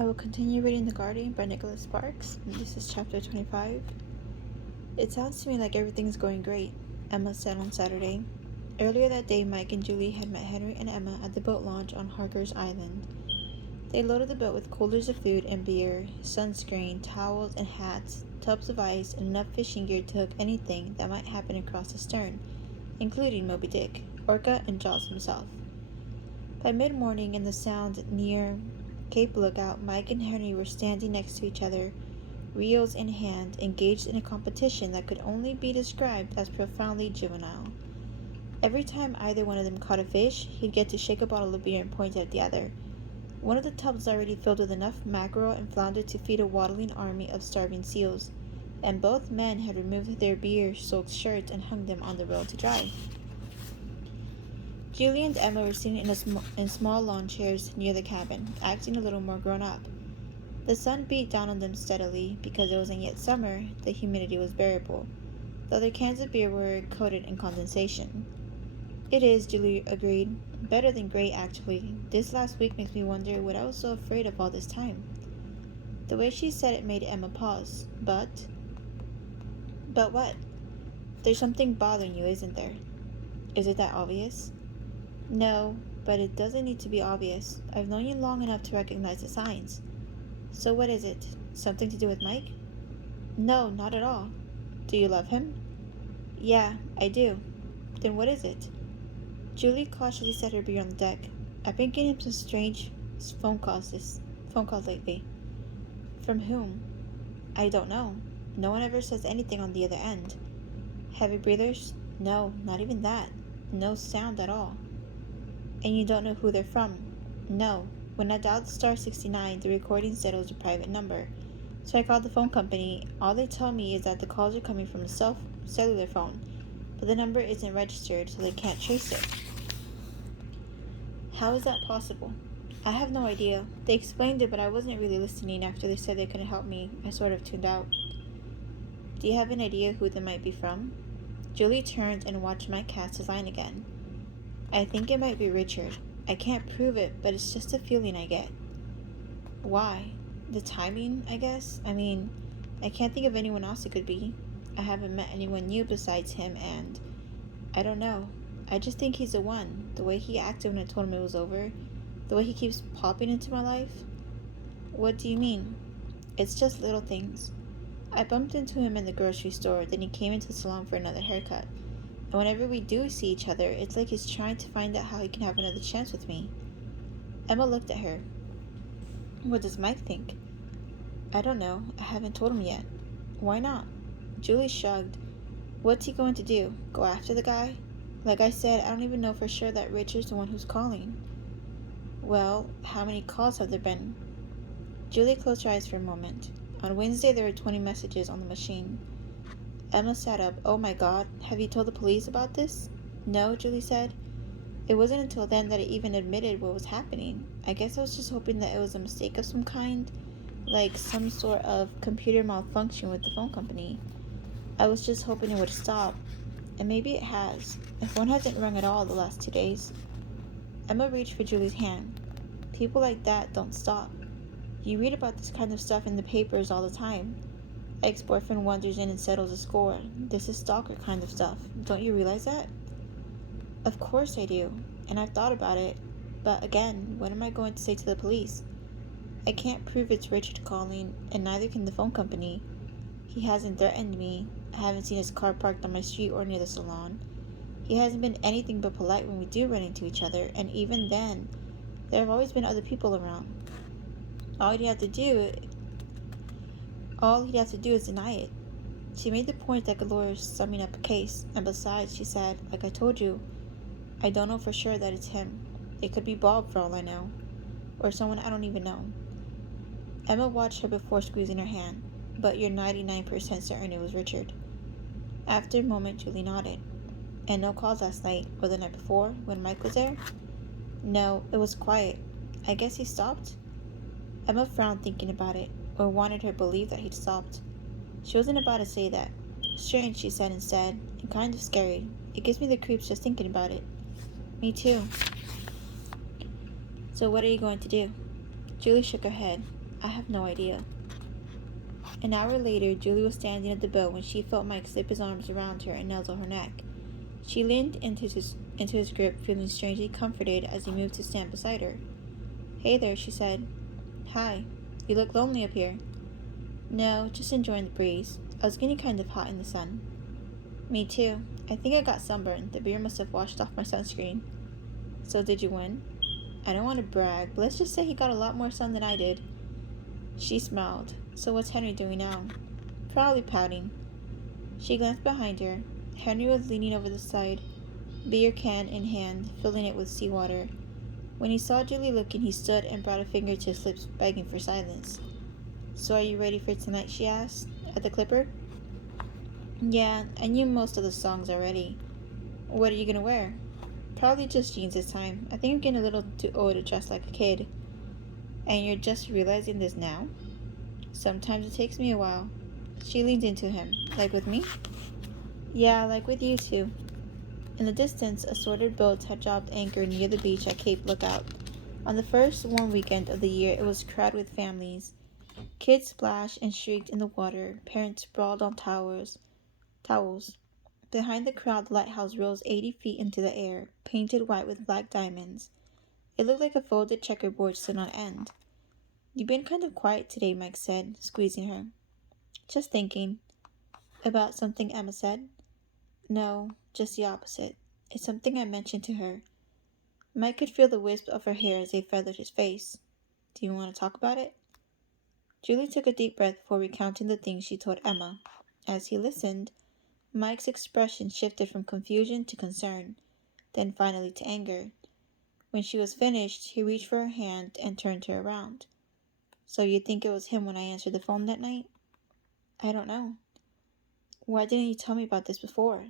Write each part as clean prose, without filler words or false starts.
I will continue reading The Guardian by Nicholas Sparks, and this is chapter 25. It sounds to me like everything's going great, Emma said on Saturday. Earlier that day, Mike and Julie had met Henry and Emma at the boat launch on Harker's Island. They loaded the boat with coolers of food and beer, sunscreen, towels and hats, tubs of ice, and enough fishing gear to hook anything that might happen across the stern, including Moby Dick, Orca, and Jaws himself. By mid-morning in the sound near Cape Lookout, Mike and Henry were standing next to each other, reels in hand, engaged in a competition that could only be described as profoundly juvenile. Every time either one of them caught a fish, he'd get to shake a bottle of beer and point it at the other. One of the tubs was already filled with enough mackerel and flounder to feed a waddling army of starving seals, and both men had removed their beer-soaked shirts and hung them on the rail to dry. Julie and Emma were sitting in small lawn chairs near the cabin, acting a little more grown up. The sun beat down on them steadily. Because it wasn't yet summer, the humidity was bearable, though their cans of beer were coated in condensation. "It is," Julie agreed. "Better than great, actually. This last week makes me wonder what I was so afraid of all this time." The way she said it made Emma pause. But what? "There's something bothering you, isn't there?" "Is it that obvious?" "No, but it doesn't need to be obvious. I've known you long enough to recognize the signs." "So what is it? Something to do with Mike?" "No, not at all." "Do you love him?" "Yeah, I do." "Then what is it?" Julie cautiously set her beer on the deck. "I've been getting some strange phone calls lately." "From whom?" "I don't know. No one ever says anything on the other end." "Heavy breathers?" "No, not even that. No sound at all." "And you don't know who they're from?" "No. When I dialed star 69, the recording said it was a private number. So I called the phone company. All they tell me is that the calls are coming from a cellular phone, but the number isn't registered, so they can't trace it." "How is that possible?" "I have no idea. They explained it, but I wasn't really listening. After they said they couldn't help me, I sort of tuned out." "Do you have an idea who they might be from?" Julie turned and watched Mike cast his line again. "I think it might be Richard. I can't prove it, but it's just a feeling I get." "Why?" "The timing, I guess. I can't think of anyone else it could be. I haven't met anyone new besides him, and I don't know. I just think he's the one. The way he acted when I told him it was over. The way he keeps popping into my life." "What do you mean?" "It's just little things. I bumped into him in the grocery store, then he came into the salon for another haircut. And whenever we do see each other, it's like he's trying to find out how he can have another chance with me." Emma looked at her. "What does Mike think?" "I don't know. I haven't told him yet." "Why not?" Julie shrugged. "What's he going to do? Go after the guy? Like I said, I don't even know for sure that Richard's the one who's calling." "Well, how many calls have there been?" Julie closed her eyes for a moment. On Wednesday, there were 20 messages on the machine. Emma sat up. "Oh my God, have you told the police about this?" "No," Julie said. "It wasn't until then that I even admitted what was happening. I guess I was just hoping that it was a mistake of some kind, like some sort of computer malfunction with the phone company. I was just hoping it would stop. And maybe it has. The phone hasn't rung at all the last 2 days." Emma reached for Julie's hand. "People like that don't stop. You read about this kind of stuff in the papers all the time. Ex-boyfriend wanders in and settles a score. This is stalker kind of stuff. Don't you realize that?" "Of course I do, and I've thought about it. But again, what am I going to say to the police? I can't prove it's Richard calling, and neither can the phone company. He hasn't threatened me. I haven't seen his car parked on my street or near the salon. He hasn't been anything but polite when we do run into each other, and even then, there have always been other people around. All he'd have to do is deny it." She made the point like a lawyer summing up a case, and besides, she said, "Like I told you, I don't know for sure that it's him. It could be Bob for all I know, or someone I don't even know." Emma watched her before squeezing her hand. "But you're 99% certain it was Richard?" After a moment, Julie nodded. "And no calls last night, or the night before, when Mike was there?" "No, it was quiet. I guess he stopped?" Emma frowned thinking about it, or wanted her to believe that he'd stopped. She wasn't about to say that. "Strange," she said instead, "and kind of scary. It gives me the creeps just thinking about it." "Me too." "So what are you going to do?" Julie shook her head. I have no idea. An hour later, Julie was standing at the boat when she felt Mike slip his arms around her and nuzzle her neck. She leaned into his grip, feeling strangely comforted as he moved to stand beside her. Hey there, she said. Hi. You look lonely up here. No, just enjoying the breeze. I was getting kind of hot in the sun. Me too. I think I got sunburned. The beer must have washed off my sunscreen. So did you win? I don't want to brag, but let's just say he got a lot more sun than I did. She smiled. So what's Henry doing now? Probably pouting. She glanced behind her. Henry was leaning over the side, beer can in hand, filling it with seawater. When he saw Julie looking, he stood and brought a finger to his lips, begging for silence. So are you ready for tonight, she asked, at the Clipper? Yeah, I knew most of the songs already. What are you gonna wear? Probably just jeans this time. I think I'm getting a little too old to dress like a kid. And you're just realizing this now? Sometimes it takes me a while. She leaned into him. Like with me? Yeah, like with you too. In the distance, assorted boats had dropped anchor near the beach at Cape Lookout. On the first warm weekend of the year, it was crowded with families. Kids splashed and shrieked in the water. Parents sprawled on towels. Behind the crowd, the lighthouse rose 80 feet into the air, painted white with black diamonds. It looked like a folded checkerboard stood on end. You've been kind of quiet today, Mike said, squeezing her. Just thinking. About something Emma said? No, just the opposite. It's something I mentioned to her. Mike could feel the wisp of her hair as they feathered his face. Do you want to talk about it? Julie took a deep breath before recounting the things she told Emma. As he listened, Mike's expression shifted from confusion to concern, then finally to anger. When she was finished, he reached for her hand and turned her around. So you think it was him when I answered the phone that night? I don't know. Why didn't you tell me about this before?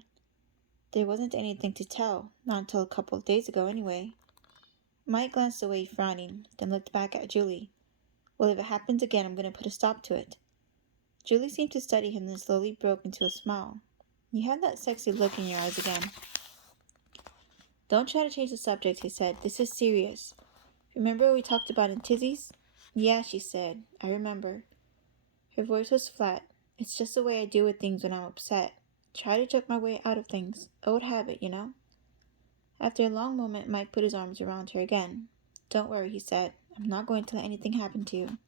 There wasn't anything to tell, not until a couple of days ago anyway. Mike glanced away, frowning, then looked back at Julie. Well, if it happens again, I'm going to put a stop to it. Julie seemed to study him, then slowly broke into a smile. You have that sexy look in your eyes again. Don't try to change the subject, he said. This is serious. Remember what we talked about in Tizzy's? Yeah, she said. I remember. Her voice was flat. It's just the way I deal with things when I'm upset. Try to joke my way out of things. Old habit, you know? After a long moment, Mike put his arms around her again. Don't worry, he said. I'm not going to let anything happen to you.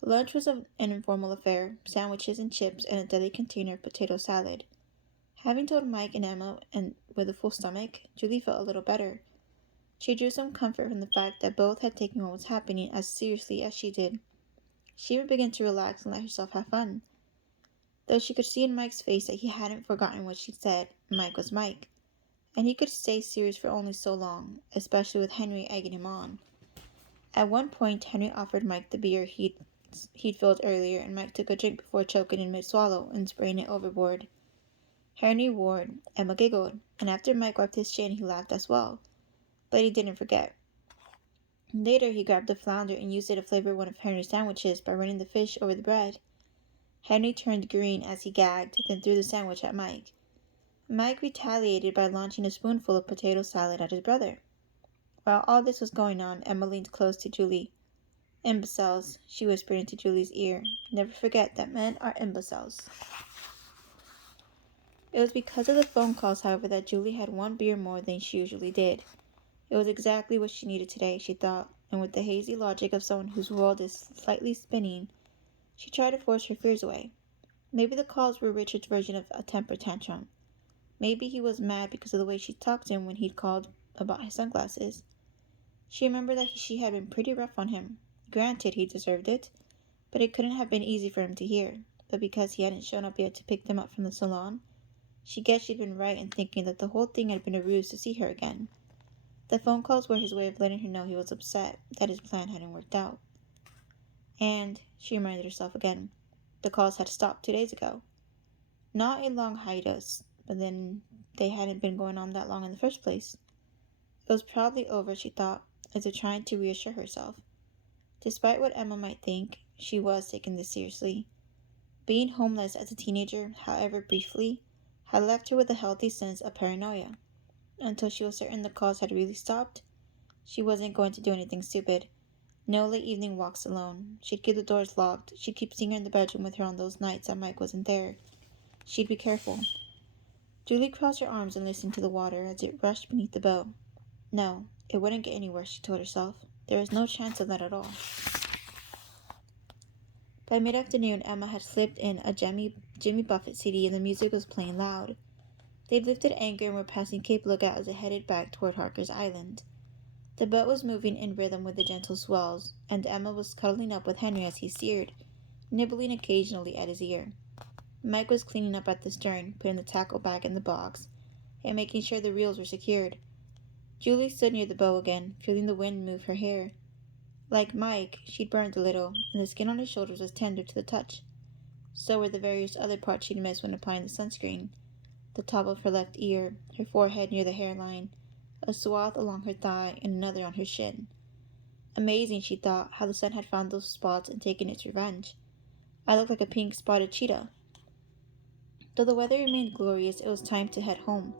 Lunch was an informal affair, sandwiches and chips and a deli container of potato salad. Having told Mike and Emma and with a full stomach, Julie felt a little better. She drew some comfort from the fact that both had taken what was happening as seriously as she did. She would begin to relax and let herself have fun. Though she could see in Mike's face that he hadn't forgotten what she'd said, Mike was Mike. And he could stay serious for only so long, especially with Henry egging him on. At one point, Henry offered Mike the beer he'd filled earlier, and Mike took a drink before choking in mid-swallow and spraying it overboard. Henry roared, Emma giggled, and after Mike wiped his chin, he laughed as well. But he didn't forget. Later, he grabbed a flounder and used it to flavor one of Henry's sandwiches by running the fish over the bread. Henry turned green as he gagged, then threw the sandwich at Mike. Mike retaliated by launching a spoonful of potato salad at his brother. While all this was going on, Emma leaned close to Julie. Imbeciles, she whispered into Julie's ear. Never forget that men are imbeciles. It was because of the phone calls, however, that Julie had one beer more than she usually did. It was exactly what she needed today, she thought, and with the hazy logic of someone whose world is slightly spinning, she tried to force her fears away. Maybe the calls were Richard's version of a temper tantrum. Maybe he was mad because of the way she talked to him when he'd called about his sunglasses. She remembered that she had been pretty rough on him. Granted, he deserved it, but it couldn't have been easy for him to hear. But because he hadn't shown up yet to pick them up from the salon, she guessed she'd been right in thinking that the whole thing had been a ruse to see her again. The phone calls were his way of letting her know he was upset, that his plan hadn't worked out. And, she reminded herself again, the calls had stopped 2 days ago. Not a long hiatus, but then they hadn't been going on that long in the first place. It was probably over, she thought, as if trying to reassure herself. Despite what Emma might think, she was taking this seriously. Being homeless as a teenager, however briefly, had left her with a healthy sense of paranoia. Until she was certain the calls had really stopped, she wasn't going to do anything stupid. No late evening walks alone. She'd keep the doors locked. She'd keep Singer in the bedroom with her on those nights that Mike wasn't there. She'd be careful. Julie crossed her arms and listened to the water as it rushed beneath the boat. No, it wouldn't get any worse, she told herself. There was no chance of that at all. By mid-afternoon, Emma had slipped in a Jimmy Buffett CD and the music was playing loud. They'd lifted anchor and were passing Cape Lookout as it headed back toward Harker's Island. The boat was moving in rhythm with the gentle swells, and Emma was cuddling up with Henry as he steered, nibbling occasionally at his ear. Mike was cleaning up at the stern, putting the tackle back in the box, and making sure the reels were secured. Julie stood near the bow again, feeling the wind move her hair. Like Mike, she'd burned a little, and the skin on her shoulders was tender to the touch. So were the various other parts she'd missed when applying the sunscreen. The top of her left ear, her forehead near the hairline, a swath along her thigh, and another on her shin. Amazing, she thought, how the sun had found those spots and taken its revenge. I looked like a pink-spotted cheetah. Though the weather remained glorious, it was time to head home.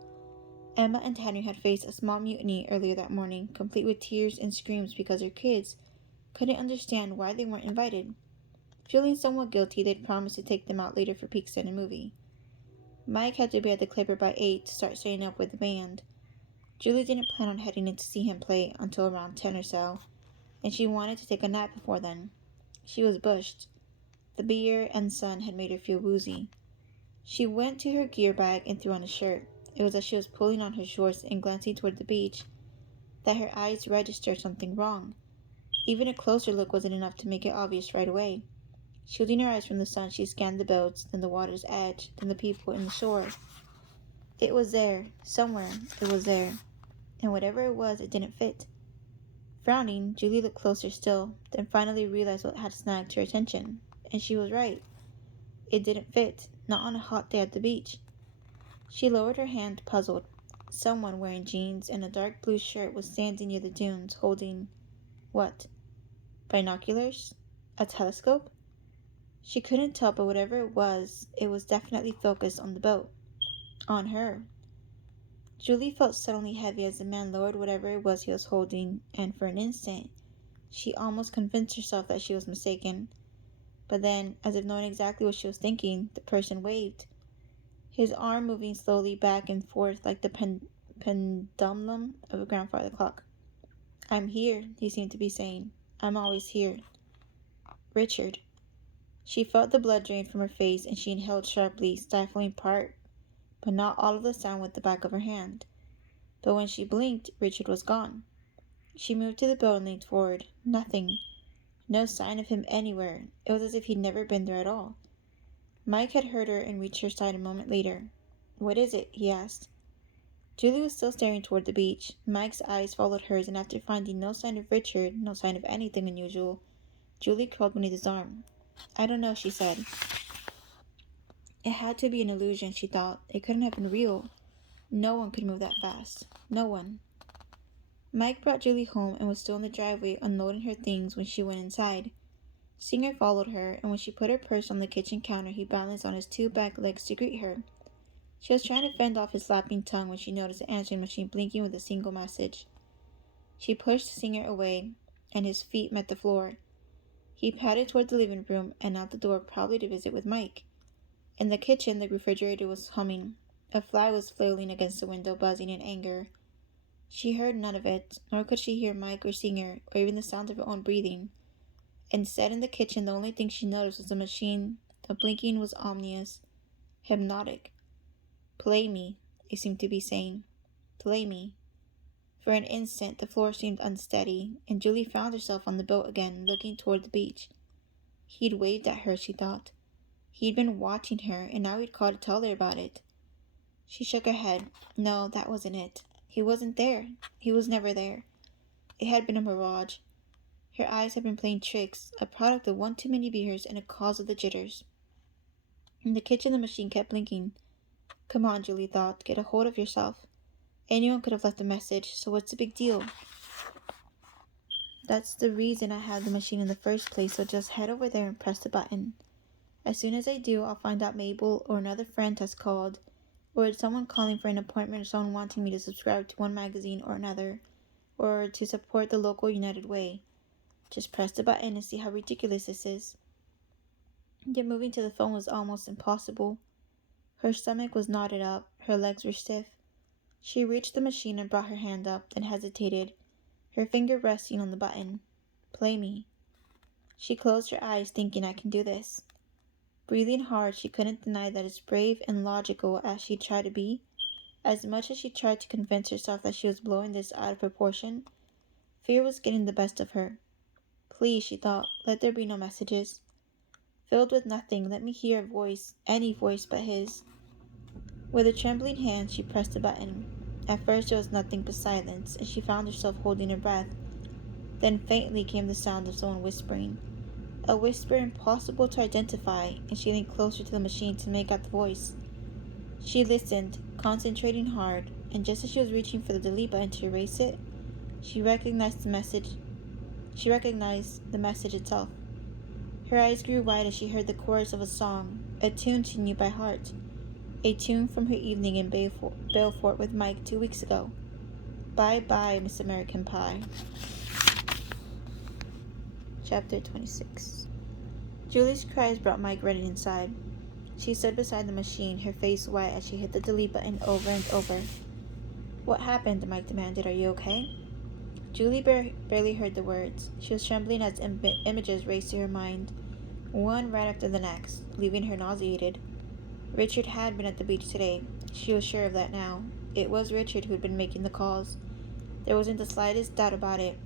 Emma and Henry had faced a small mutiny earlier that morning, complete with tears and screams because their kids couldn't understand why they weren't invited. Feeling somewhat guilty, they'd promised to take them out later for Peaks and a movie. Mike had to be at the Clipper by 8 to start setting up with the band. Julie didn't plan on heading in to see him play until around 10 or so, and she wanted to take a nap before then. She was bushed. The beer and sun had made her feel woozy. She went to her gear bag and threw on a shirt. It was as she was pulling on her shorts and glancing toward the beach that her eyes registered something wrong. Even a closer look wasn't enough to make it obvious right away. Shielding her eyes from the sun, she scanned the boats, then the water's edge, then the people in the shore. It was there. Somewhere, it was there. And whatever it was, it didn't fit. Frowning, Julie looked closer still, then finally realized what had snagged her attention. And she was right. It didn't fit, not on a hot day at the beach. She lowered her hand, puzzled. Someone wearing jeans and a dark blue shirt was standing near the dunes, holding... what? Binoculars? A telescope? She couldn't tell, but whatever it was definitely focused on the boat. On her. Julie felt suddenly heavy as the man lowered whatever it was he was holding, and for an instant, she almost convinced herself that she was mistaken. But then, as if knowing exactly what she was thinking, the person waved. His arm moving slowly back and forth like the pendulum of a grandfather clock. I'm here, he seemed to be saying. I'm always here. Richard. She felt the blood drain from her face and she inhaled sharply, stifling part, but not all of the sound with the back of her hand. But when she blinked, Richard was gone. She moved to the boat and leaned forward. Nothing. No sign of him anywhere. It was as if he'd never been there at all. Mike had heard her and reached her side a moment later. What is it? He asked. Julie was still staring toward the beach. Mike's eyes followed hers, and after finding no sign of Richard, no sign of anything unusual, Julie crawled beneath his arm. I don't know, she said. It had to be an illusion, she thought. It couldn't have been real. No one could move that fast. No one. Mike brought Julie home and was still in the driveway unloading her things when she went inside. Singer followed her, and when she put her purse on the kitchen counter, he balanced on his two back legs to greet her. She was trying to fend off his slapping tongue when she noticed the answering machine blinking with a single message. She pushed Singer away, and his feet met the floor. He padded toward the living room and out the door, probably to visit with Mike. In the kitchen, the refrigerator was humming. A fly was flailing against the window, buzzing in anger. She heard none of it, nor could she hear Mike or Singer, or even the sound of her own breathing. Instead, in the kitchen, the only thing she noticed was the machine. The blinking was ominous, hypnotic. Play me, it seemed to be saying. Play me. For an instant, the floor seemed unsteady, and Julie found herself on the boat again, looking toward the beach. He'd waved at her, she thought. He'd been watching her, and now he'd called to tell her about it. She shook her head. No, that wasn't it. He wasn't there. He was never there. It had been a mirage. Her eyes had been playing tricks, a product of one too many beers and a cause of the jitters. In the kitchen, the machine kept blinking. Come on, Julie thought. Get a hold of yourself. Anyone could have left a message, so what's the big deal? That's the reason I had the machine in the first place, so just head over there and press the button. As soon as I do, I'll find out Mabel or another friend has called, or it's someone calling for an appointment or someone wanting me to subscribe to one magazine or another, or to support the local United Way. Just press the button and see how ridiculous this is. Yet moving to the phone was almost impossible. Her stomach was knotted up, her legs were stiff. She reached the machine and brought her hand up, then hesitated, her finger resting on the button. Play me. She closed her eyes, thinking, I can do this. Breathing hard, she couldn't deny that as brave and logical as she tried to be, as much as she tried to convince herself that she was blowing this out of proportion, fear was getting the best of her. Please, she thought, let there be no messages. Filled with nothing, let me hear a voice, any voice but his. With a trembling hand, she pressed the button. At first there was nothing but silence, and she found herself holding her breath. Then faintly came the sound of someone whispering, a whisper impossible to identify, and she leaned closer to the machine to make out the voice. She listened, concentrating hard, and just as she was reaching for the delete button to erase it, she recognized the message itself. Her eyes grew wide as she heard the chorus of a song, a tune she knew by heart, a tune from her evening in Belfort with Mike 2 weeks ago. Bye bye, Miss American Pie. Chapter 26. Julie's cries brought Mike running inside. She stood beside the machine, her face white as she hit the delete button over and over. What happened? Mike demanded. Are you okay? Julie barely heard the words. She was trembling as images raced to her mind, one right after the next, leaving her nauseated. Richard had been at the beach today. She was sure of that now. It was Richard who had been making the calls. There wasn't the slightest doubt about it.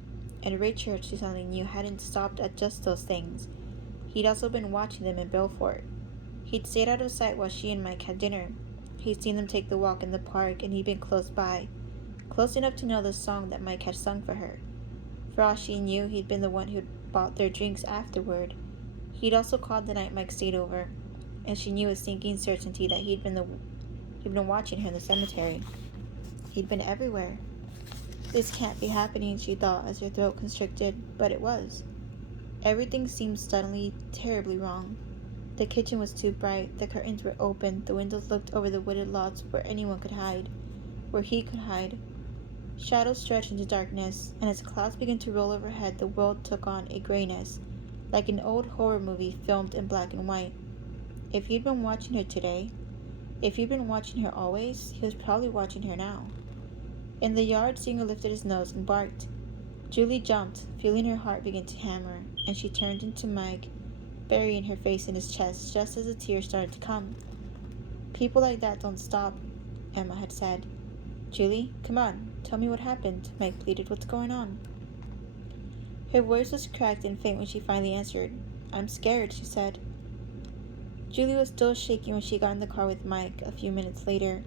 And Richard, she suddenly knew, hadn't stopped at just those things. He'd also been watching them in Belfort. He'd stayed out of sight while she and Mike had dinner. He'd seen them take the walk in the park, and he'd been close by, close enough to know the song that Mike had sung for her. For all she knew, he'd been the one who'd bought their drinks afterward. He'd also called the night Mike stayed over, and she knew with sinking certainty that he'd been watching her in the cemetery. He'd been everywhere. This can't be happening, she thought as her throat constricted, but it was. Everything seemed suddenly terribly wrong. The kitchen was too bright, the curtains were open, the windows looked over the wooded lots where anyone could hide, where he could hide. Shadows stretched into darkness, and as clouds began to roll overhead, the world took on a grayness, like an old horror movie filmed in black and white. If he'd been watching her today, if he'd been watching her always, he was probably watching her now. In the yard, Singer lifted his nose and barked. Julie jumped, feeling her heart begin to hammer, and she turned into Mike, burying her face in his chest just as the tears started to come. People like that don't stop, Emma had said. Julie, come on, tell me what happened, Mike pleaded. What's going on? Her voice was cracked and faint when she finally answered. I'm scared, she said. Julie was still shaking when she got in the car with Mike a few minutes later.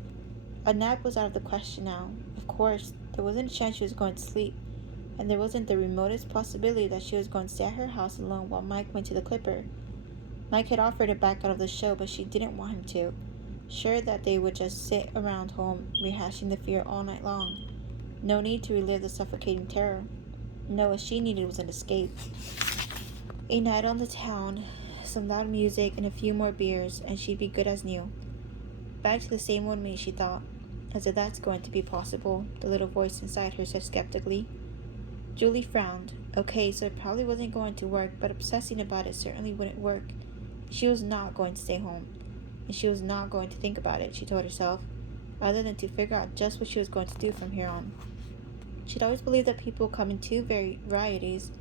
A nap was out of the question now. Of course, there wasn't a chance she was going to sleep, and there wasn't the remotest possibility that she was going to stay at her house alone while Mike went to the Clipper. Mike had offered to back out of the show, but she didn't want him to, sure that they would just sit around home, rehashing the fear all night long. No need to relive the suffocating terror. No, what she needed was an escape. A night on the town, some loud music, and a few more beers, and she'd be good as new. Back to the same old me, she thought. As if that's going to be possible, the little voice inside her said skeptically. Julie frowned. Okay, so it probably wasn't going to work, but obsessing about it certainly wouldn't work. She was not going to stay home, and she was not going to think about it, she told herself, other than to figure out just what she was going to do from here on. She'd always believed that people come in two varieties,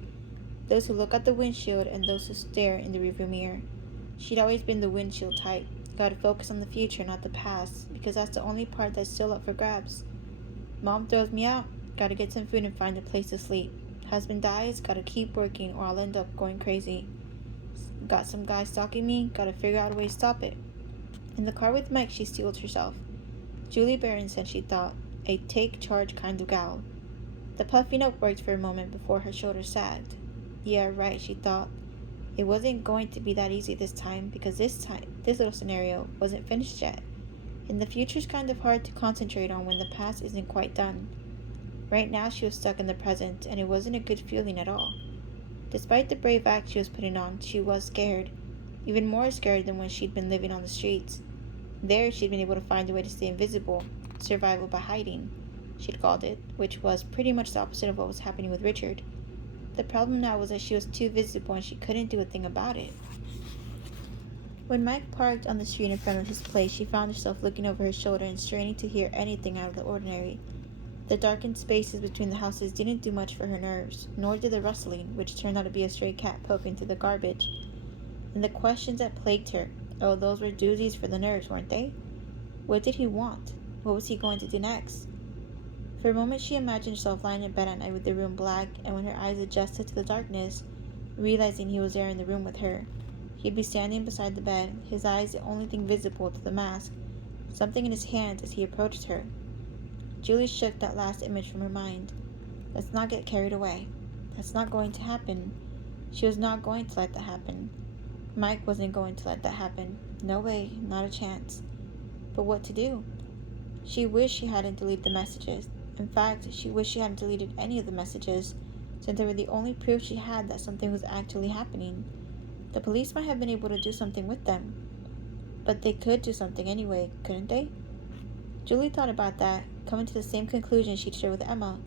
those who look at the windshield and those who stare in the rearview mirror. She'd always been the windshield type. Gotta focus on the future, not the past, because that's the only part that's still up for grabs. Mom throws me out, gotta get some food and find a place to sleep. Husband dies, gotta keep working or I'll end up going crazy. Got some guy stalking me, gotta figure out a way to stop it. In the car with Mike, she steeled herself. Julie Barron said she thought, a take-charge kind of gal. The puffing up worked for a moment before her shoulders sagged. Yeah, right, she thought. It wasn't going to be that easy this time, because this little scenario wasn't finished yet. And the future's kind of hard to concentrate on when the past isn't quite done. Right now she was stuck in the present, and it wasn't a good feeling at all. Despite the brave act she was putting on, she was scared. Even more scared than when she'd been living on the streets. There she'd been able to find a way to stay invisible, survival by hiding, she'd called it, which was pretty much the opposite of what was happening with Richard. The problem now was that she was too visible and she couldn't do a thing about it. When Mike parked on the street in front of his place, she found herself looking over his shoulder and straining to hear anything out of the ordinary. The darkened spaces between the houses didn't do much for her nerves, nor did the rustling, which turned out to be a stray cat poking through the garbage. And the questions that plagued her, oh, those were doozies for the nerves, weren't they? What did he want? What was he going to do next? For a moment she imagined herself lying in bed at night with the room black, and when her eyes adjusted to the darkness, realizing he was there in the room with her, he'd be standing beside the bed, his eyes the only thing visible through the mask, something in his hand as he approached her. Julie shook that last image from her mind. Let's not get carried away. That's not going to happen. She was not going to let that happen. Mike wasn't going to let that happen. No way, not a chance. But what to do? She wished she hadn't deleted the messages. In fact, she wished she hadn't deleted any of the messages, since they were the only proof she had that something was actually happening. The police might have been able to do something with them. But they could do something anyway, couldn't they? Julie thought about that, coming to the same conclusion she'd shared with Emma.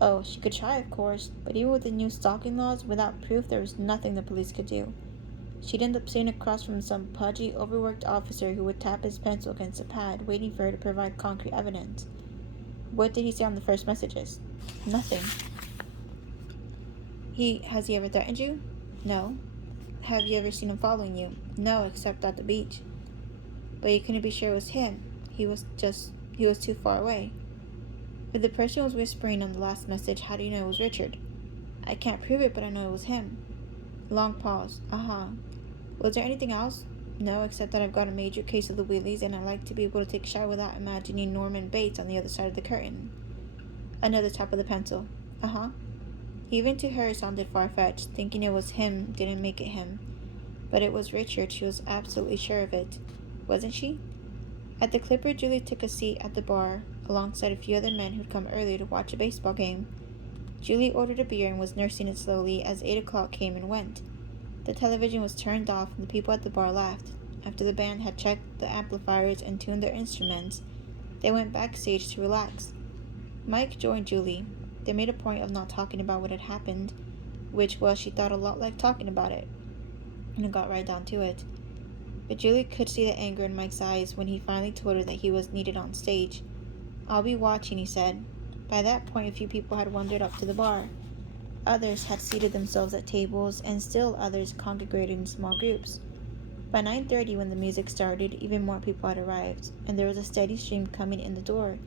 Oh, she could try, of course, but even with the new stalking laws, without proof there was nothing the police could do. She'd end up sitting across from some pudgy, overworked officer who would tap his pencil against a pad, waiting for her to provide concrete evidence. What did he say on the first messages? Nothing. Has he ever threatened you? No. Have you ever seen him following you? No, except at the beach. But you couldn't be sure it was him. He was too far away. If the person was whispering on the last message, how do you know it was Richard? I can't prove it, but I know it was him. Long pause. Was there anything else? No, except that I've got a major case of the wheelies, and I like to be able to take a shower without imagining Norman Bates on the other side of the curtain. Another tap of the pencil. Even to her it sounded far-fetched. Thinking it was him didn't make it him. But it was Richard, she was absolutely sure of it. Wasn't she? At the Clipper, Julie took a seat at the bar, alongside a few other men who'd come earlier to watch a baseball game. Julie ordered a beer and was nursing it slowly as 8 o'clock came and went. The television was turned off and the people at the bar laughed. After the band had checked the amplifiers and tuned their instruments, they went backstage to relax. Mike joined Julie. They made a point of not talking about what had happened, which, well, she thought a lot like talking about it, and it got right down to it. But Julie could see the anger in Mike's eyes when he finally told her that he was needed on stage. I'll be watching, he said. By that point, a few people had wandered up to the bar. Others had seated themselves at tables, and still others congregated in small groups. By 9:30, when the music started, even more people had arrived, and there was a steady stream coming in the door.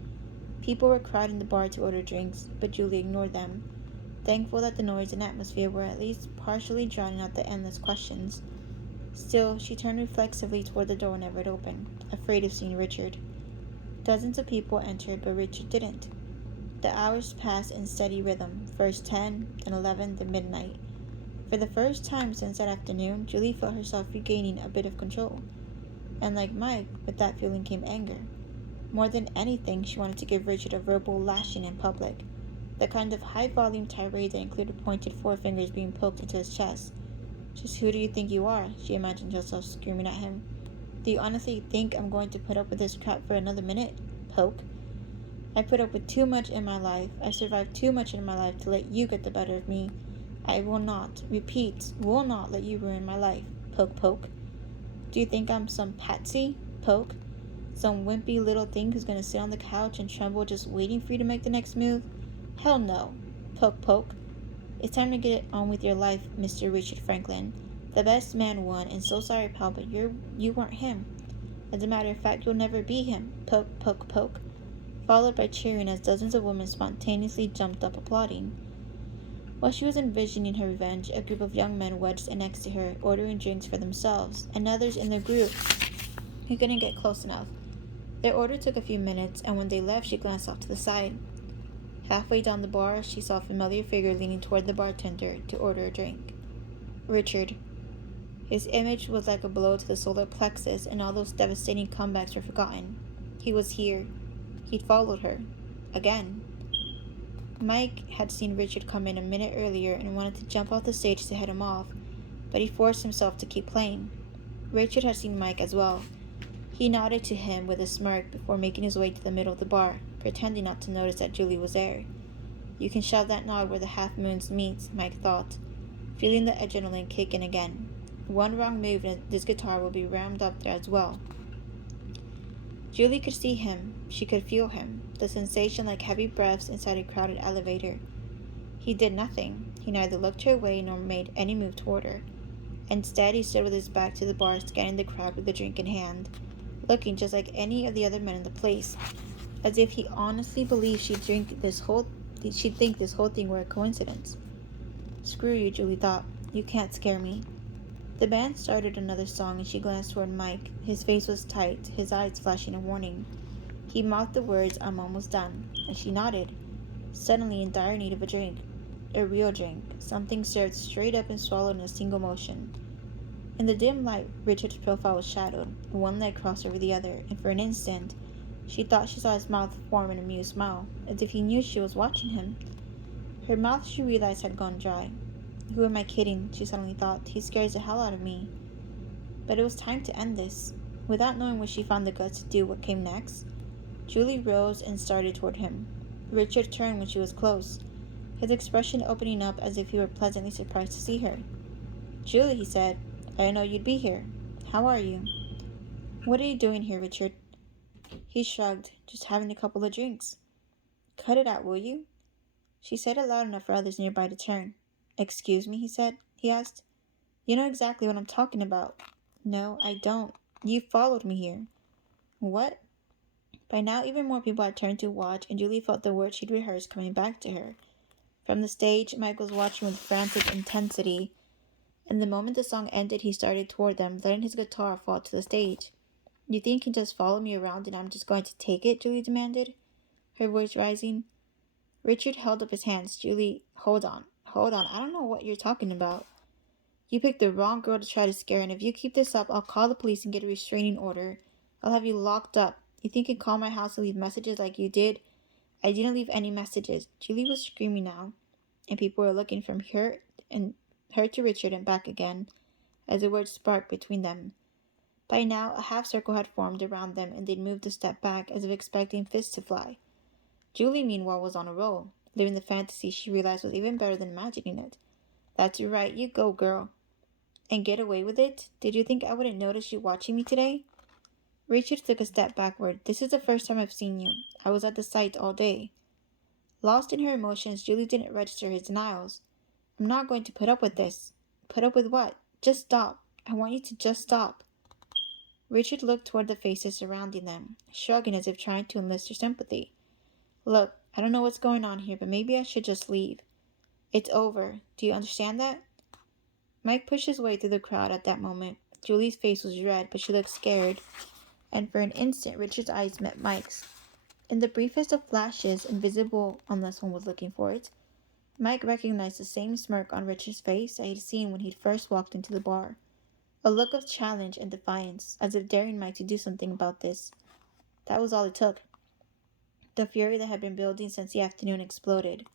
People were crowding the bar to order drinks, but Julie ignored them, thankful that the noise and atmosphere were at least partially drowning out the endless questions. Still, she turned reflexively toward the door whenever it opened, afraid of seeing Richard. Dozens of people entered, but Richard didn't. The hours passed in steady rhythm, first 10, then 11, then midnight. For the first time since that afternoon, Julie felt herself regaining a bit of control. And like Mike, with that feeling came anger. More than anything, she wanted to give Richard a verbal lashing in public, the kind of high-volume tirade that included pointed forefingers being poked into his chest. Just who do you think you are? She imagined herself screaming at him. Do you honestly think I'm going to put up with this crap for another minute? Poke. I put up with too much in my life. I survived too much in my life to let you get the better of me. I will not, repeat, will not let you ruin my life. Poke, poke. Do you think I'm some patsy? Poke. Some wimpy little thing who's going to sit on the couch and tremble just waiting for you to make the next move? Hell no. Poke, poke. It's time to get on with your life, Mr. Richard Franklin. The best man won, and so sorry, pal, but you weren't him. As a matter of fact, you'll never be him. Poke, poke, poke. Followed by cheering as dozens of women spontaneously jumped up applauding. While she was envisioning her revenge, a group of young men wedged in next to her, ordering drinks for themselves, and others in the group who couldn't get close enough. Their order took a few minutes, and when they left, she glanced off to the side. Halfway down the bar, she saw a familiar figure leaning toward the bartender to order a drink. Richard. His image was like a blow to the solar plexus, and all those devastating comebacks were forgotten. He was here. He'd followed her. Again. Mike had seen Richard come in a minute earlier and wanted to jump off the stage to head him off, but he forced himself to keep playing. Richard had seen Mike as well. He nodded to him with a smirk before making his way to the middle of the bar, pretending not to notice that Julie was there. You can shove that nog where the half moons meets, Mike thought, feeling the adrenaline kick in again. One wrong move and this guitar will be rammed up there as well. Julie could see him. She could feel him. The sensation like heavy breaths inside a crowded elevator. He did nothing. He neither looked her way nor made any move toward her. Instead, he stood with his back to the bar, scanning the crowd with a drink in hand, looking just like any of the other men in the place, as if he honestly believed she'd think this whole thing were a coincidence. Screw you, Julie thought. You can't scare me. The band started another song and she glanced toward Mike. His face was tight, his eyes flashing a warning. He mouthed the words, "I'm almost done," and she nodded, suddenly in dire need of a drink. A real drink, something served straight up and swallowed in a single motion. In the dim light, Richard's profile was shadowed, one leg crossed over the other, and for an instant, she thought she saw his mouth form in a amused smile, as if he knew she was watching him. Her mouth, she realized, had gone dry. Who am I kidding? She suddenly thought. He scares the hell out of me. But it was time to end this. Without knowing what she found the guts to do what came next, Julie rose and started toward him. Richard turned when she was close, his expression opening up as if he were pleasantly surprised to see her. "Julie," he said, "I didn't know you'd be here. How are you?" "What are you doing here, Richard?" He shrugged. "Just having a couple of drinks." "Cut it out, will you?" She said it loud enough for others nearby to turn. "Excuse me," he asked. "You know exactly what I'm talking about." "No, I don't. You followed me here." "What?" By now, even more people had turned to watch, and Julie felt the words she'd rehearsed coming back to her. From the stage, Mike was watching with frantic intensity, and the moment the song ended, he started toward them, letting his guitar fall to the stage. "You think you can just follow me around and I'm just going to take it?" Julie demanded, her voice rising. Richard held up his hands. "Julie, hold on. I don't know what you're talking about. You picked the wrong girl to try to scare, and if you keep this up, I'll call the police and get a restraining order. I'll have you locked up. You think you can call my house and leave messages like you did?" "I didn't leave any messages." Julie was screaming now, and people were looking from her to Richard and back again, as the words sparked between them. By now, a half circle had formed around them, and they'd moved a step back, as if expecting fists to fly. Julie, meanwhile, was on a roll, living the fantasy she realized was even better than imagining it. "That's right, you go, girl." "And get away with it? Did you think I wouldn't notice you watching me today?" Richard took a step backward. "This is the first time I've seen you. I was at the site all day." Lost in her emotions, Julie didn't register his denials. "I'm not going to put up with this." "Put up with what?" "Just stop. I want you to just stop." Richard looked toward the faces surrounding them, shrugging as if trying to enlist their sympathy. "Look, I don't know what's going on here, but maybe I should just leave. It's over. Do you understand that?" Mike pushed his way through the crowd at that moment. Julie's face was red, but she looked scared, and for an instant Richard's eyes met Mike's. In the briefest of flashes, invisible unless one was looking for it, Mike recognized the same smirk on Richard's face that he'd seen when he'd first walked into the bar. A look of challenge and defiance, as if daring Mike to do something about this. That was all it took. The fury that had been building since the afternoon exploded.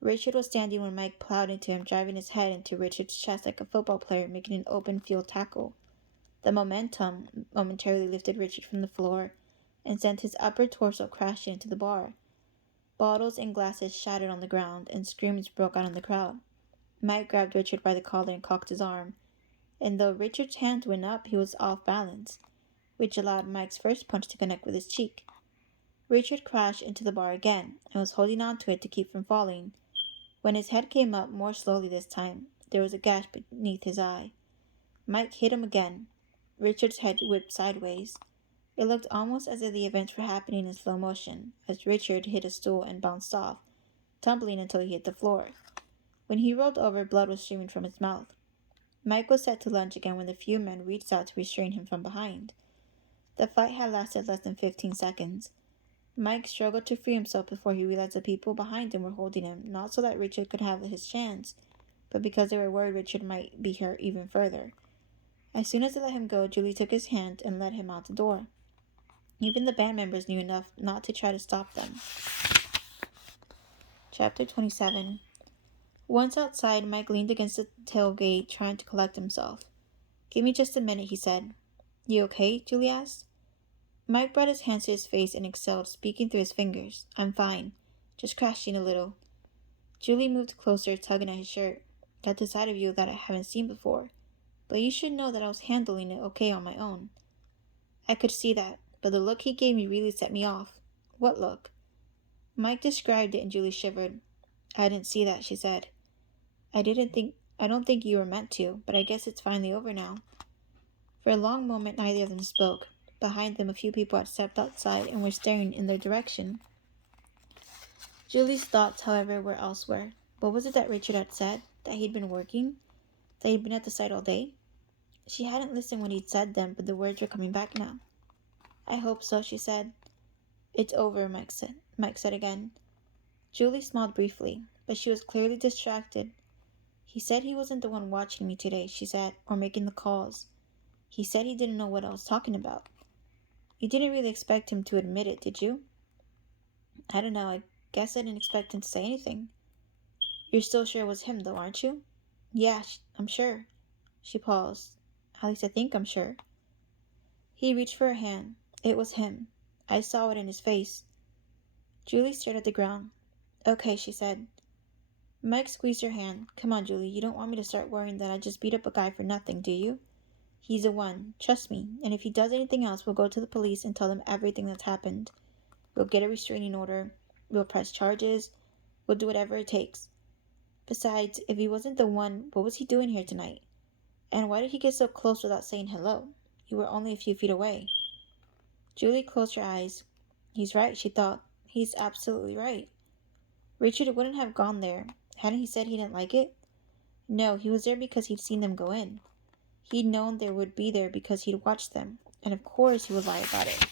Richard was standing when Mike plowed into him, driving his head into Richard's chest like a football player making an open field tackle. The momentum momentarily lifted Richard from the floor and sent his upper torso crashing into the bar. Bottles and glasses shattered on the ground, and screams broke out in the crowd. Mike grabbed Richard by the collar and cocked his arm, and though Richard's hand went up, he was off balance, which allowed Mike's first punch to connect with his cheek. Richard crashed into the bar again, and was holding on to it to keep from falling. When his head came up, more slowly this time, there was a gash beneath his eye. Mike hit him again. Richard's head whipped sideways. It looked almost as if the events were happening in slow motion, as Richard hit a stool and bounced off, tumbling until he hit the floor. When he rolled over, blood was streaming from his mouth. Mike was set to lunge again when the few men reached out to restrain him from behind. The fight had lasted less than 15 seconds. Mike struggled to free himself before he realized the people behind him were holding him, not so that Richard could have his chance, but because they were worried Richard might be hurt even further. As soon as they let him go, Julie took his hand and led him out the door. Even the band members knew enough not to try to stop them. Chapter 27. Once outside, Mike leaned against the tailgate, trying to collect himself. "Give me just a minute," he said. "You okay?" Julie asked. Mike brought his hands to his face and exhaled, speaking through his fingers. "I'm fine. Just crashing a little." Julie moved closer, tugging at his shirt. Got the side of you that I haven't seen before. But you should know that I was handling it okay on my own. I could see that, but the look he gave me really set me off. What look? Mike described it and Julie shivered. I didn't see that, she said. I don't think you were meant to, but I guess it's finally over now. For a long moment neither of them spoke. Behind them a few people had stepped outside and were staring in their direction. Julie's thoughts, however, were elsewhere. What was it that Richard had said? That he'd been working? That he'd been at the site all day? She hadn't listened when he'd said them, but the words were coming back now. I hope so, she said. It's over, Mike said again. Julie smiled briefly, but she was clearly distracted. He said he wasn't the one watching me today, she said, or making the calls. He said he didn't know what I was talking about. You didn't really expect him to admit it, did you? I don't know, I guess I didn't expect him to say anything. You're still sure it was him, though, aren't you? Yeah, I'm sure. She paused. At least I think I'm sure. He reached for her hand. It was him. I saw it in his face. Julie stared at the ground. Okay, she said. Mike squeezed her hand. Come on, Julie, you don't want me to start worrying that I just beat up a guy for nothing, do you? He's the one. Trust me. And if he does anything else, we'll go to the police and tell them everything that's happened. We'll get a restraining order. We'll press charges. We'll do whatever it takes. Besides, if he wasn't the one, what was he doing here tonight? And why did he get so close without saying hello? You were only a few feet away. Julie closed her eyes. He's right, she thought. He's absolutely right. Richard wouldn't have gone there. Hadn't he said he didn't like it? No, he was there because he'd seen them go in. He'd known they would be there because he'd watched them. And of course he would lie about it.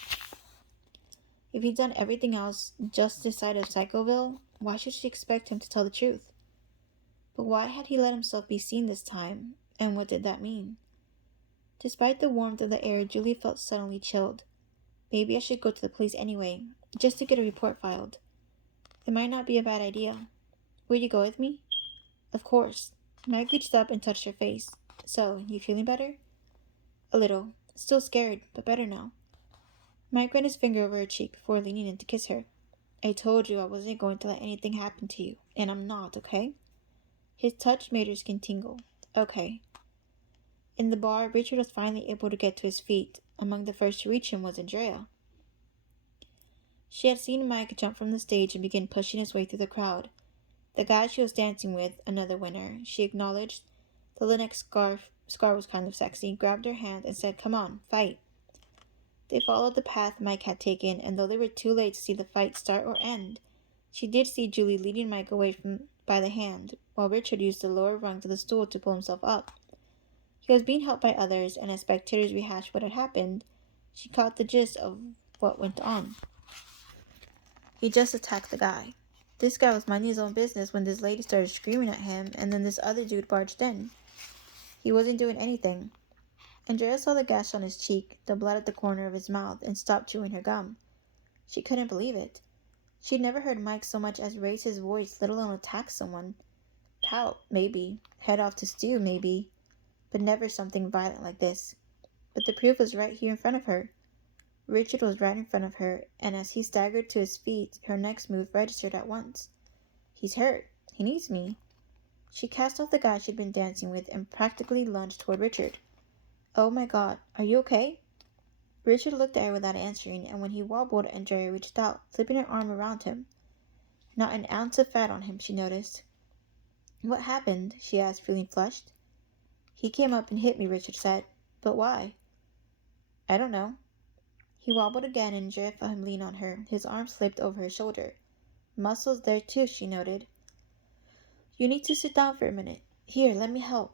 If he'd done everything else just this side of Psychoville, why should she expect him to tell the truth? But why had he let himself be seen this time? And what did that mean? Despite the warmth of the air, Julie felt suddenly chilled. Maybe I should go to the police anyway, just to get a report filed. It might not be a bad idea. Will you go with me? Of course. Meg reached up and touched her face. So, you feeling better? A little. Still scared, but better now. Mike ran his finger over her cheek before leaning in to kiss her. I told you I wasn't going to let anything happen to you, and I'm not, okay? His touch made her skin tingle. Okay. In the bar, Richard was finally able to get to his feet. Among the first to reach him was Andrea. She had seen Mike jump from the stage and begin pushing his way through the crowd. The guy she was dancing with, another winner, she acknowledged. The Linux scar was kind of sexy, grabbed her hand and said, Come on, fight. They followed the path Mike had taken, and though they were too late to see the fight start or end, she did see Julie leading Mike away by the hand, while Richard used the lower rungs of the stool to pull himself up. He was being helped by others, and as spectators rehashed what had happened, she caught the gist of what went on. He just attacked the guy. This guy was minding his own business when this lady started screaming at him, and then this other dude barged in. He wasn't doing anything. Andrea saw the gash on his cheek, the blood at the corner of his mouth, and stopped chewing her gum. She couldn't believe it. She'd never heard Mike so much as raise his voice, let alone attack someone. Pout, maybe. Head off to stew, maybe. But never something violent like this. But the proof was right here in front of her. Richard was right in front of her, and as he staggered to his feet, her next move registered at once. He's hurt. He needs me. She cast off the guy she'd been dancing with and practically lunged toward Richard. Oh my God, are you okay? Richard looked at her without answering, and when he wobbled, Andrea reached out, slipping her arm around him. Not an ounce of fat on him, she noticed. What happened? She asked, feeling flushed. He came up and hit me, Richard said. But why? I don't know. He wobbled again, and Andrea felt him lean on her. His arm slipped over her shoulder. Muscles there too, she noted. You need to sit down for a minute. Here, let me help.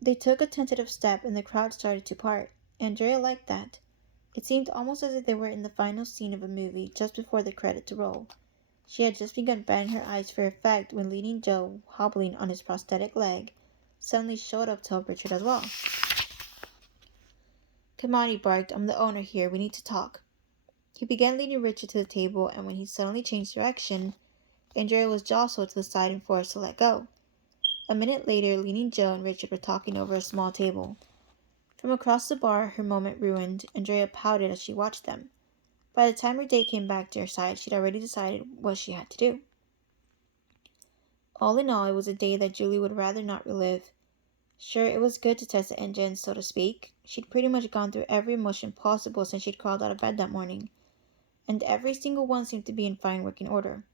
They took a tentative step, and the crowd started to part. Andrea liked that. It seemed almost as if they were in the final scene of a movie, just before the credits roll. She had just begun batting her eyes for effect when Leading Joe, hobbling on his prosthetic leg, suddenly showed up to help Richard as well. Come on, he barked. I'm the owner here. We need to talk. He began leading Richard to the table, and when he suddenly changed direction, Andrea was jostled to the side and forced to let go. A minute later, Leading Joe and Richard were talking over a small table. From across the bar, her moment ruined, Andrea pouted as she watched them. By the time her date came back to her side, she'd already decided what she had to do. All in all, it was a day that Julie would rather not relive. Sure, it was good to test the engine, so to speak. She'd pretty much gone through every emotion possible since she'd crawled out of bed that morning, and every single one seemed to be in fine working order.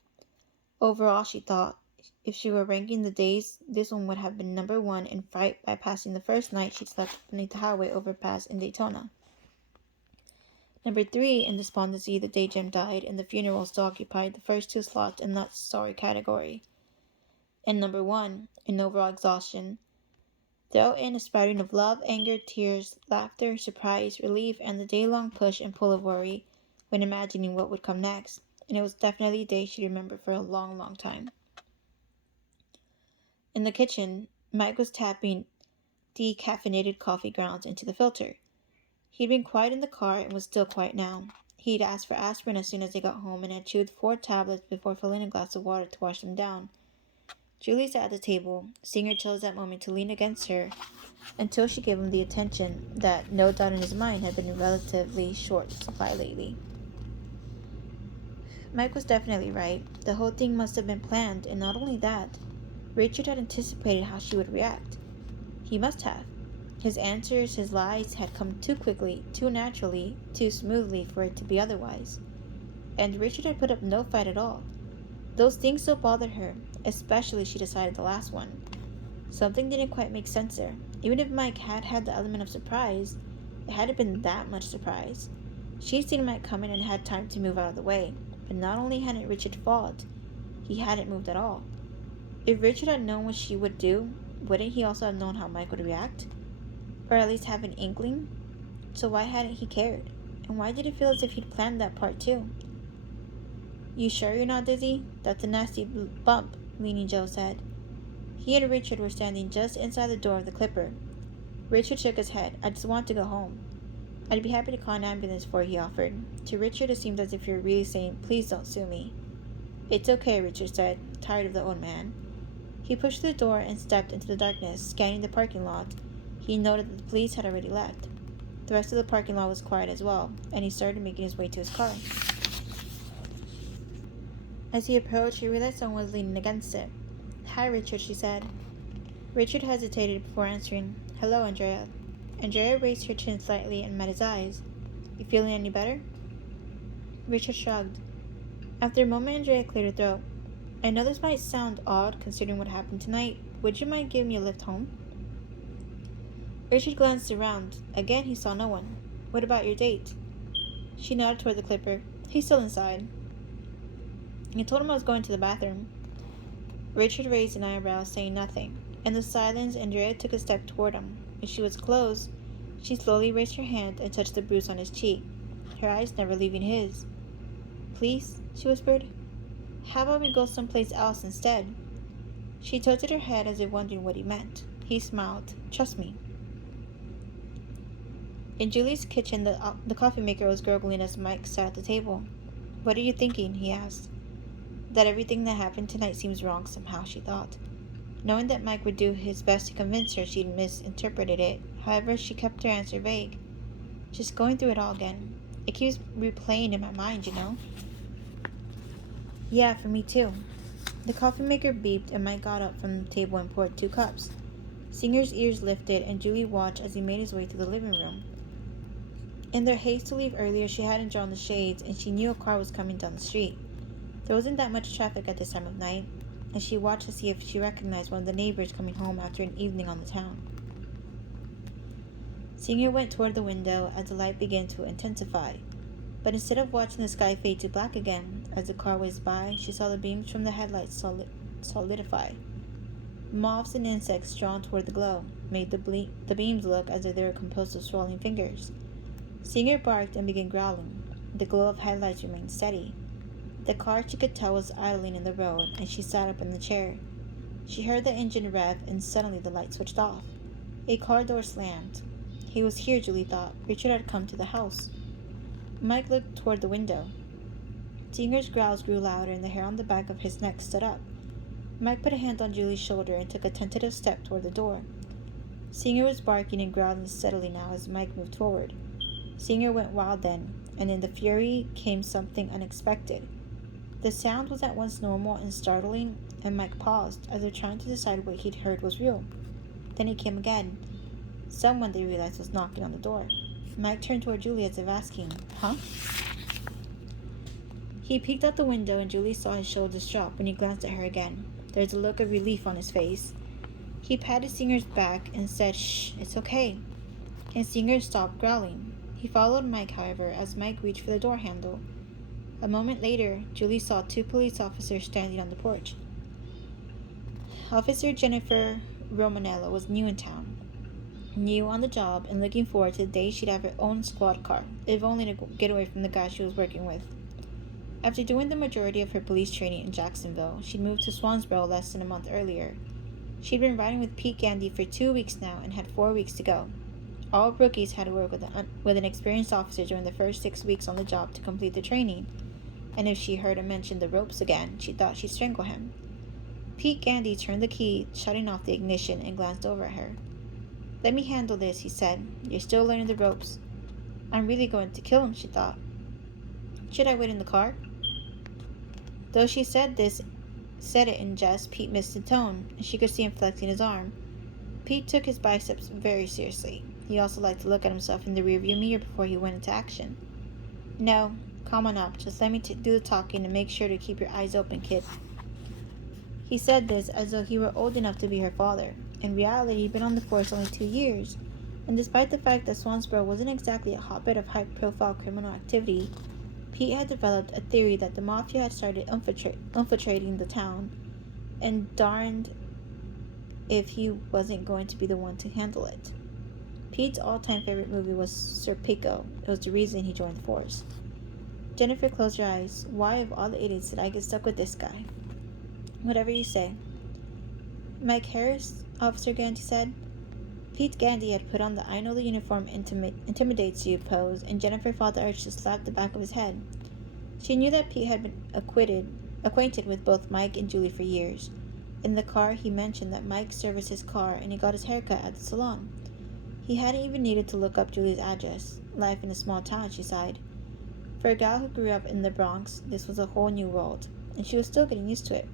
Overall, she thought, if she were ranking the days, this one would have been number one in fright by passing the first night she'd slept beneath the highway overpass in Daytona. Number three in despondency the day Jim died, and the funeral still occupied the first two slots in that sorry category. And number one in overall exhaustion. Throw in a spouting of love, anger, tears, laughter, surprise, relief, and the day-long push and pull of worry when imagining what would come next, and it was definitely a day she'd remember for a long, long time. In the kitchen, Mike was tapping decaffeinated coffee grounds into the filter. He'd been quiet in the car and was still quiet now. He'd asked for aspirin as soon as they got home and had chewed 4 tablets before filling a glass of water to wash them down. Julie sat at the table. Singer chose that moment to lean against her until she gave him the attention that no doubt in his mind had been in relatively short supply lately. Mike was definitely right. The whole thing must have been planned, and not only that, Richard had anticipated how she would react. He must have. His answers, his lies, had come too quickly, too naturally, too smoothly for it to be otherwise. And Richard had put up no fight at all. Those things still bothered her, especially she decided the last one. Something didn't quite make sense there. Even if Mike had had the element of surprise, it hadn't been that much surprise. She'd seen Mike coming and had time to move out of the way, but not only hadn't Richard fought, he hadn't moved at all. If Richard had known what she would do, wouldn't he also have known how Mike would react? Or at least have an inkling? So why hadn't he cared? And why did it feel as if he'd planned that part too? You sure you're not dizzy? That's a nasty bump, Leaning Joe said. He and Richard were standing just inside the door of the Clipper. Richard shook his head. I just want to go home. I'd be happy to call an ambulance for you, he offered. To Richard, it seemed as if you were really saying, please don't sue me. It's okay, Richard said, tired of the old man. He pushed through the door and stepped into the darkness, scanning the parking lot. He noted that the police had already left. The rest of the parking lot was quiet as well, and he started making his way to his car. As he approached, he realized someone was leaning against it. Hi, Richard, she said. Richard hesitated before answering. Hello, Andrea. Andrea raised her chin slightly and met his eyes. You feeling any better? Richard shrugged. After a moment, Andrea cleared her throat. I know this might sound odd considering what happened tonight. Would you mind giving me a lift home? Richard glanced around. Again, he saw no one. What about your date? She nodded toward the Clipper. He's still inside. I told him I was going to the bathroom. Richard raised an eyebrow, saying nothing. In the silence, Andrea took a step toward him. When she was close, she slowly raised her hand and touched the bruise on his cheek, her eyes never leaving his. Please, she whispered. How about we go someplace else instead? She tilted her head as if wondering what he meant. He smiled. Trust me. In Julie's kitchen, the coffee maker was gurgling as Mike sat at the table. What are you thinking? He asked. That everything that happened tonight seems wrong somehow, she thought. Knowing that Mike would do his best to convince her she'd misinterpreted it, however, she kept her answer vague. Just going through it all again. It keeps replaying in my mind, you know? Yeah, for me too. The coffee maker beeped and Mike got up from the table and poured 2 cups. Singer's ears lifted and Julie watched as he made his way to the living room. In their haste to leave earlier, she hadn't drawn the shades and she knew a car was coming down the street. There wasn't that much traffic at this time of night, and she watched to see if she recognized one of the neighbors coming home after an evening on the town. Singer went toward the window as the light began to intensify, but instead of watching the sky fade to black again as the car whizzed by, she saw the beams from the headlights solidify. Moths and insects drawn toward the glow made the beams look as if they were composed of swirling fingers. Singer barked and began growling. The glow of headlights remained steady. The car, she could tell, was idling in the road, and she sat up in the chair. She heard the engine rev, and suddenly the light switched off. A car door slammed. He was here, Julie thought. Richard had come to the house. Mike looked toward the window. Singer's growls grew louder, and the hair on the back of his neck stood up. Mike put a hand on Julie's shoulder and took a tentative step toward the door. Singer was barking and growling steadily now as Mike moved forward. Singer went wild then, and in the fury came something unexpected. The sound was at once normal and startling, and Mike paused, as if trying to decide what he'd heard was real. Then it came again. Someone, they realized, was knocking on the door. Mike turned toward Julie as if asking, "Huh?" He peeked out the window, and Julie saw his shoulders drop when he glanced at her again. There was a look of relief on his face. He patted Singer's back and said, "Shh, it's okay." And Singer stopped growling. He followed Mike, however, as Mike reached for the door handle. A moment later, Julie saw 2 police officers standing on the porch. Officer Jennifer Romanello was new in town, new on the job, and looking forward to the day she'd have her own squad car, if only to get away from the guy she was working with. After doing the majority of her police training in Jacksonville, she'd moved to Swansboro less than a month earlier. She'd been riding with Pete Gandy for 2 weeks now and had 4 weeks to go. All rookies had to work with an experienced officer during the first 6 weeks on the job to complete the training, and if she heard him mention the ropes again, she thought she'd strangle him. Pete Gandy turned the key, shutting off the ignition, and glanced over at her. "Let me handle this," he said. "You're still learning the ropes." "I'm really going to kill him," she thought. "Should I wait in the car?" Though she said it in jest, Pete missed the tone, and she could see him flexing his arm. Pete took his biceps very seriously. He also liked to look at himself in the rearview mirror before he went into action. "No, calm on up. Just let me do the talking, and make sure to keep your eyes open, kid." He said this as though he were old enough to be her father. In reality, he'd been on the force only 2 years, and despite the fact that Swansboro wasn't exactly a hotbed of high-profile criminal activity, Pete had developed a theory that the mafia had started infiltrating the town, and darned if he wasn't going to be the one to handle it. Pete's all-time favorite movie was Serpico. It was the reason he joined the force. Jennifer closed her eyes. "Why, of all the idiots, did I get stuck with this guy?" "Whatever you say." "Mike Harris?" Officer Gandy said. Pete Gandy had put on the "I know the uniform intimidates you" pose, and Jennifer felt the urge to slap the back of his head. She knew that Pete had been acquainted with both Mike and Julie for years. In the car, he mentioned that Mike serviced his car and he got his haircut at the salon. He hadn't even needed to look up Julie's address. Life in a small town, she sighed. For a gal who grew up in the Bronx, this was a whole new world, and she was still getting used to it.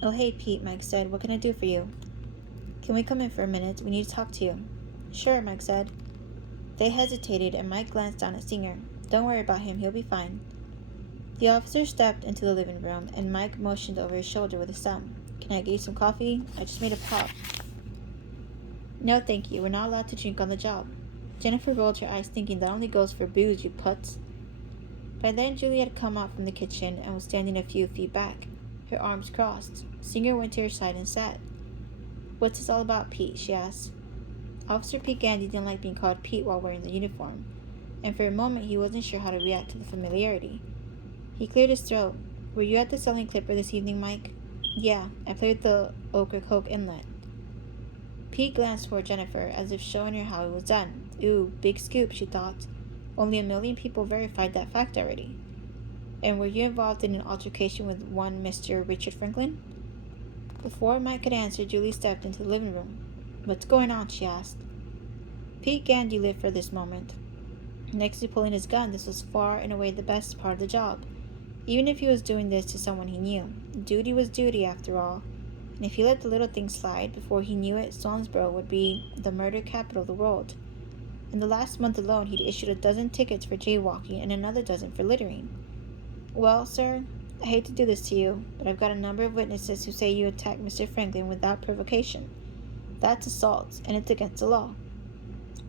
"Oh, hey, Pete," Mike said. "What can I do for you?" "Can we come in for a minute? We need to talk to you." "Sure," Mike said. They hesitated, and Mike glanced down at Singer. "Don't worry about him. He'll be fine." The officer stepped into the living room, and Mike motioned over his shoulder with his thumb. "Can I get you some coffee? I just made a pot." "No, thank you. We're not allowed to drink on the job." Jennifer rolled her eyes, thinking, "That only goes for booze, you putz." By then, Julie had come out from the kitchen and was standing a few feet back, her arms crossed. Singer went to her side and sat. "What's this all about, Pete?" she asked. Officer Pete Gandy didn't like being called Pete while wearing the uniform, and for a moment he wasn't sure how to react to the familiarity. He cleared his throat. "Were you at the Selling Clipper this evening, Mike?" "Yeah, I played the Ocracoke Inlet." Pete glanced toward Jennifer, as if showing her how it was done. Ooh, big scoop, she thought. Only 1,000,000 people verified that fact already. "And were you involved in an altercation with one Mr. Richard Franklin?" Before Mike could answer, Julie stepped into the living room. "What's going on?" she asked. Pete Gandy lived for this moment. Next to pulling his gun, this was far and away the best part of the job, even if he was doing this to someone he knew. Duty was duty, after all, and if he let the little thing slide, before he knew it, Swansboro would be the murder capital of the world. In the last month alone, he'd issued a dozen tickets for jaywalking and another dozen for littering. "Well, sir, I hate to do this to you, but I've got a number of witnesses who say you attacked Mr. Franklin without provocation. That's assault, and it's against the law."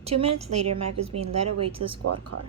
2 minutes later, Mike was being led away to the squad car.